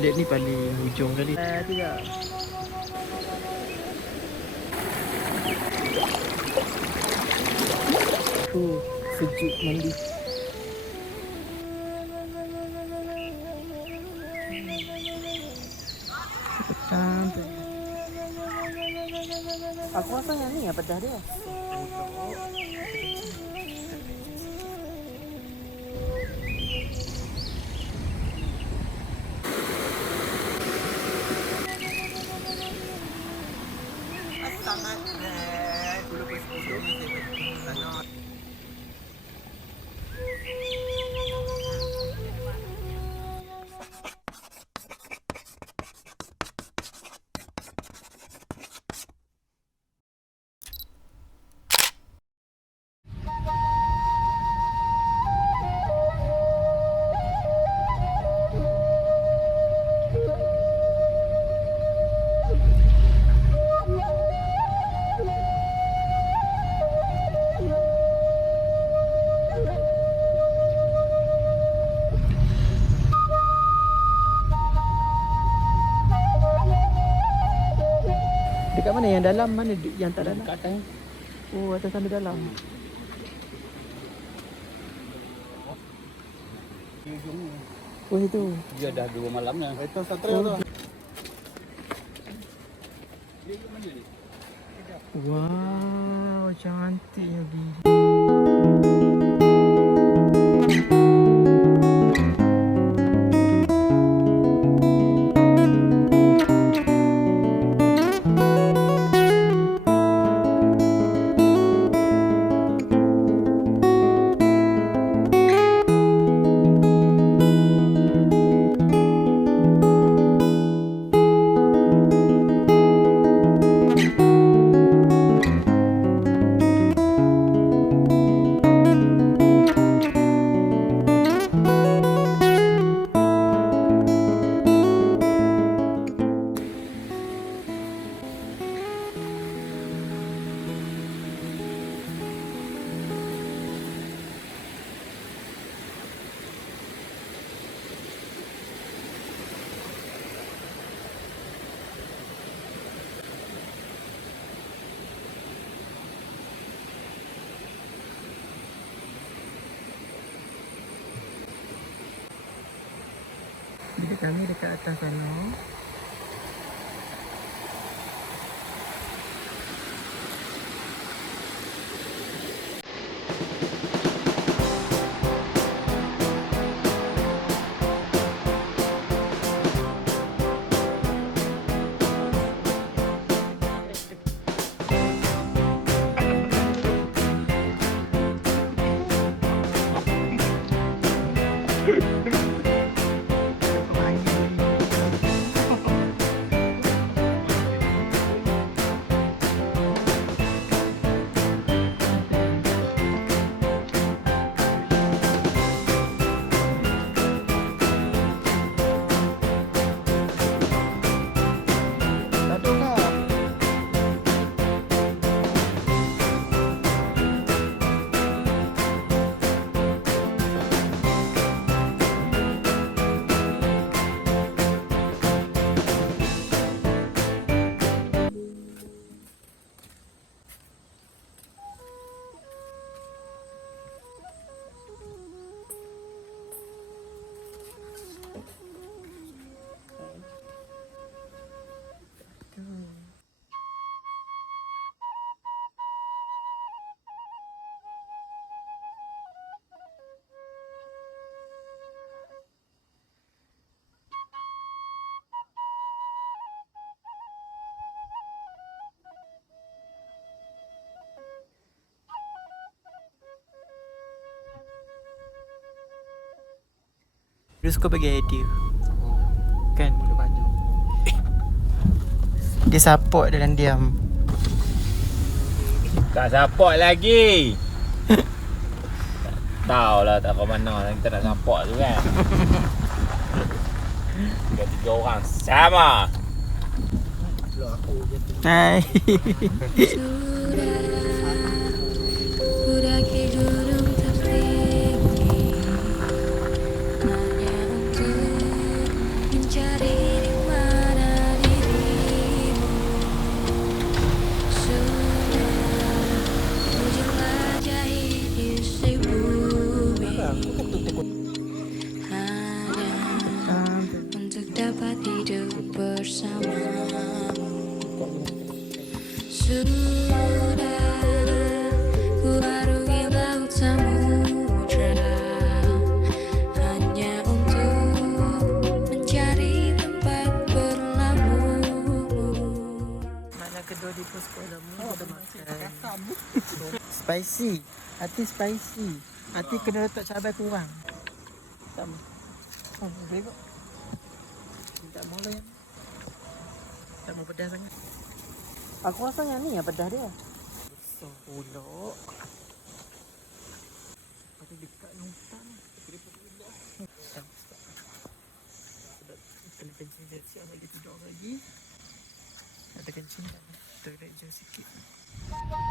bilik ni paling hujung kali. Tidak. Tu sejuk mandi. Cantik. Aku rasa yang ni apa dah dia? Yang dalam mana yang tak dalam? Kat atas. Oh atas sana dalam. Oh itu. Dia dah dua malam dah. Itu satria tu. Wow, Kami dekat atas sana. Dia suka bagi idea Kan Ada baju. Dia support dalam diam Tak support lagi. tahu lah tak ke mana lah kita nak support tu kan. Tiga tiga orang sama. Hai Mana kedua di pos kolam ni kita makan. Spicy. Hati spicy. Hati kena letak cabai kurang. Tak mau. Oh, boleh kok. Tak mau lah yang. Tak mau pedas sangat. Aku rasa yang ni yang pedas dia. Besar pula. Pada dekat ni hutan. Kira. Sedap, sedap. Sedap. Kena kencing siap-siap lagi tidur lagi. Ada kencing tak? Kita kena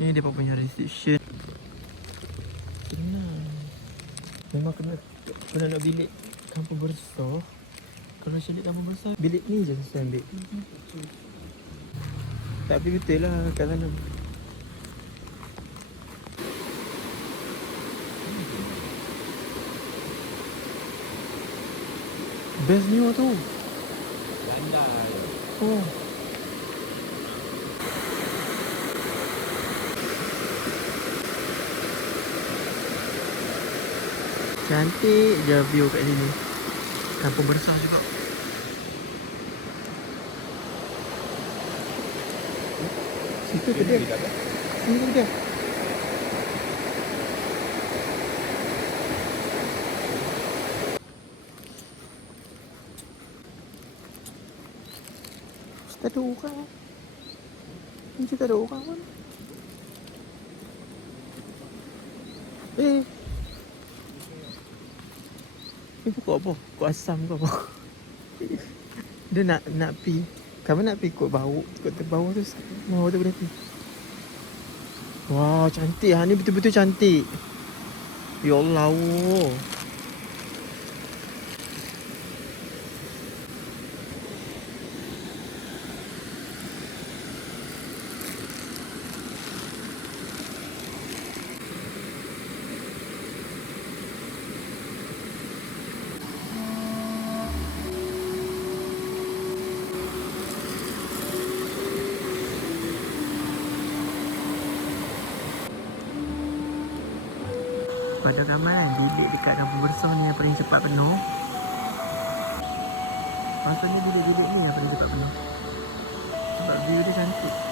Ni dia punya restriction. Senang. Memang kena kena nak bilik kampung besar. Kalau syalik kampung besar, bilik ni je susah ambil. Tapi betul lah kat sana. Best ni tu. Bandar. Oh. Cantik je view kat sini. Kampung besar juga. Situ tu dia. Sini dia. Tak ada orang. Ni tak ada orang pun. Eh. Pokok apa? Pokok asam ke apa? Dia nak nak pi. Kamu nak pi kot bau. Kot terbau tu. Mau tu boleh pi. Wah, cantik ha. Ni betul-betul cantik. Ya Allah. Pada ramai kan bilik dekat kampung bersah ni yang paling cepat penuh. Rasanya bilik-bilik ni yang paling cepat penuh. Sebab view dia. Cantik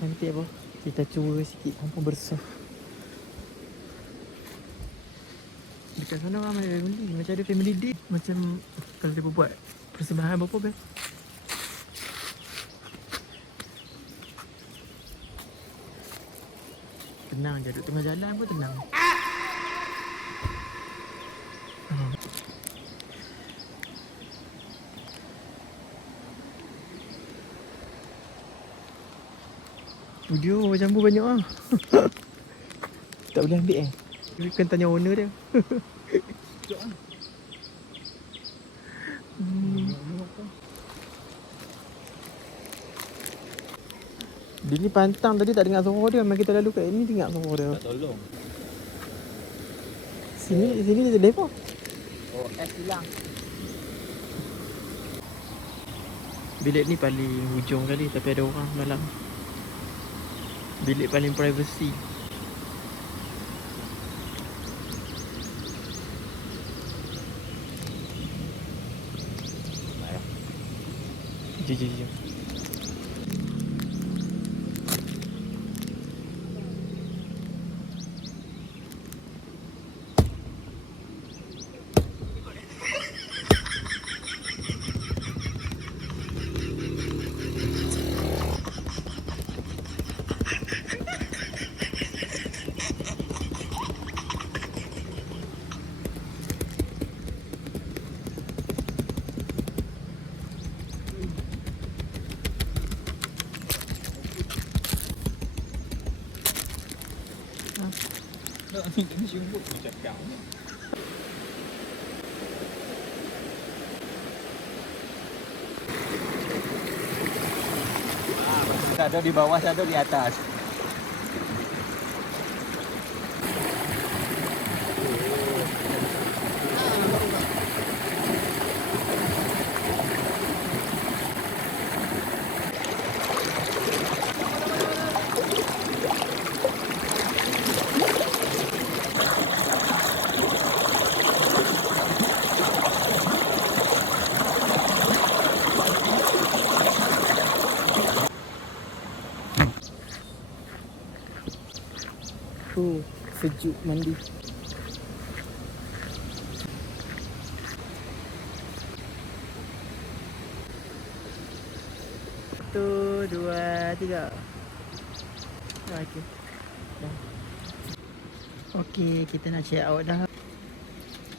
Cantik apa? Kita cuba sikit kampung bersah. Dekat sana ramai family. Macam ada family day. Macam kalau dia buat persembahan berapa best? Tenang je duduk tengah jalan pun tenang. Video jambu banyak ah. tak boleh ambil eh. Kita kena tanya owner dia. hmm. Dia ni pantang tadi tak dengar suara dia. Memang kita lalu kat ni dengar suara dia. Tak tolong. Sini sini dia lepak. Oh, es hilang. Bilik ni paling hujung kali tapi ada orang dalam. Bilik paling privacy. Jom, jom, jom. Shadow di bawah, shadow di atas. Tu sejuk mandi. Satu, dua, tiga. Okey. Dah. Okey, kita nak check out dah.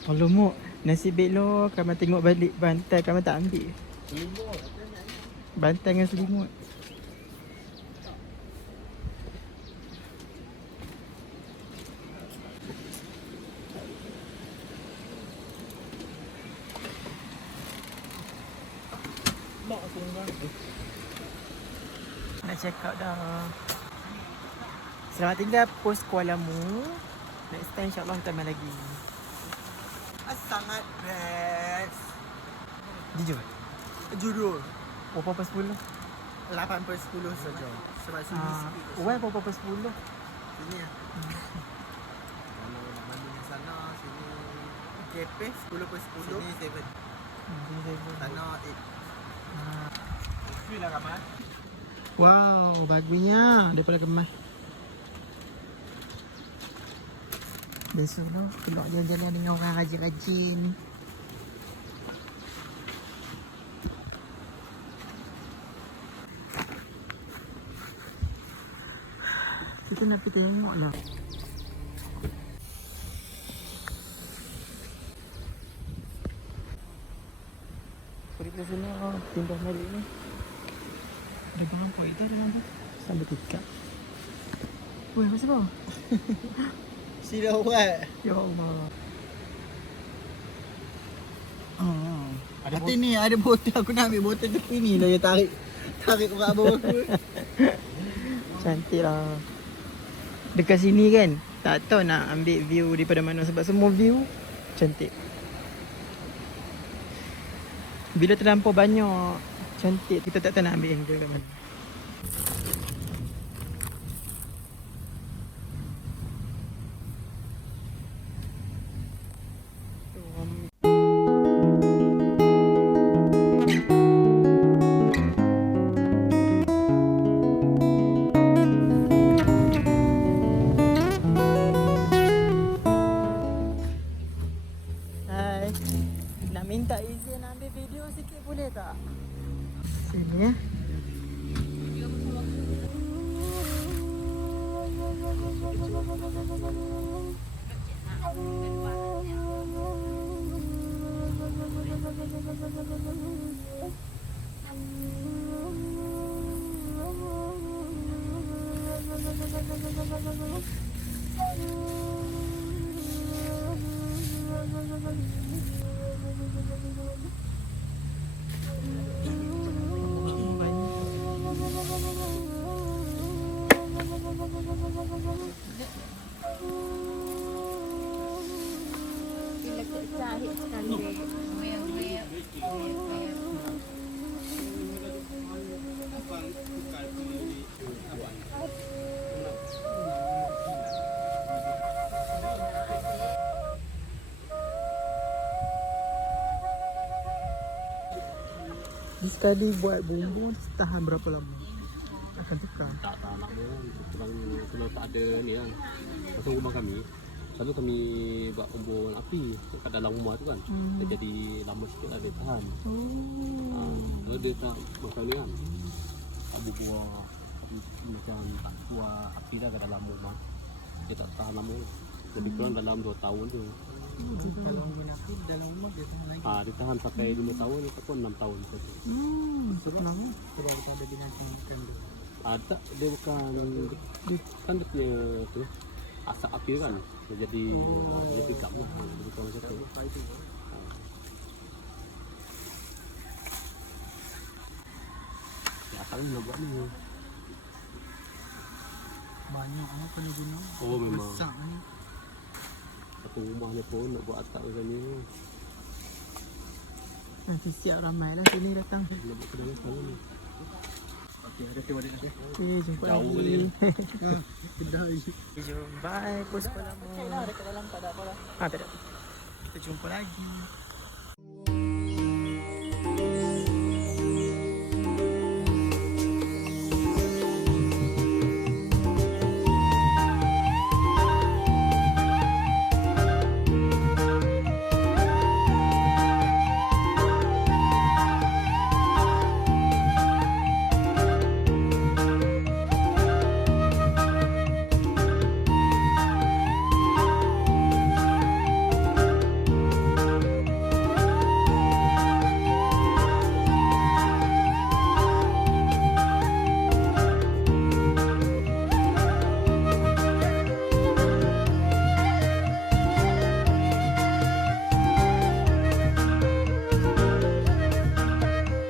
Kalau mu nasib baik lo kamu tengok balik bantai kamu tak ambil. Bantai dengan selimut. Nak check out dah. Selamat tinggal post Kuala Mu. Next time insyaAllah kita main lagi. Sangat best. Jujur. Judul Berapa per 10? 8 per 10 saja. Sebab sini Ah, sikit. Why berapa per 10? Sini ya. Kalau nak mandi sana, sini GP 10 per 10. Sini 7. Hmm, sini saya pun. Sana 8. Wow, bagusnya daripada kemas. Besok tu keluar jalan-jalan dengan orang rajin-rajin. Kita nak pergi tengok lah. Pergi ke sini oh, pindah balik ni. Ada barang kuat itu dalam tu. Sambil tikap. Weh, apa sebab? Sila buat. Ya Allah. Oh. Ada Hati ni ada botol aku nak ambil botol tepi ni dah dia tarik tarik bawah aku. Cantik lah. Dekat sini kan, tak tahu nak ambil view daripada mana sebab semua view cantik. Bila terlampau banyak cantik, kita tak tahu nak ambil Sekali buat bumbu tahan berapa lama? Akan tukar. tak nak dia kurang kalau tak ada ni kan pasal rumah kami. Selalu kami buat kumpul api kat dalam rumah tu kan. Hmm. dia jadi lama sikit lah dia tahan. Oh. ha, kalau dia tak ni kan. Abu buah macam tak api dah kat dalam rumah. Dia tak tahan lama. Lebih kurang dalam 2 tahun tu Kalau menakut dalam rumah dia tahan lagi. ha, dia tahan sampai 5 tahun ataupun 6 tahun macam tu Hmm. Sebab daripada binatang makan dia. Ah, tak, dia bukan dia, kan dia punya tu asap api kan dia jadi oh. dia pick up lah dia bukan macam tu ya asal ni nak buat ni Banyak orang kena guna. oh memang Besar ni. Satu rumah ni pun nak buat atap macam ni Nanti siap ramai lah sini datang. nak buat kedai ni Okey, ada tu balik nanti. Okay, jumpa Jauh lagi. boleh. Kedai. Jom. Bye, posko lama. Okay lah, dekat dalam tak ada apa lah. Ha, tak ada. Kita jumpa lagi.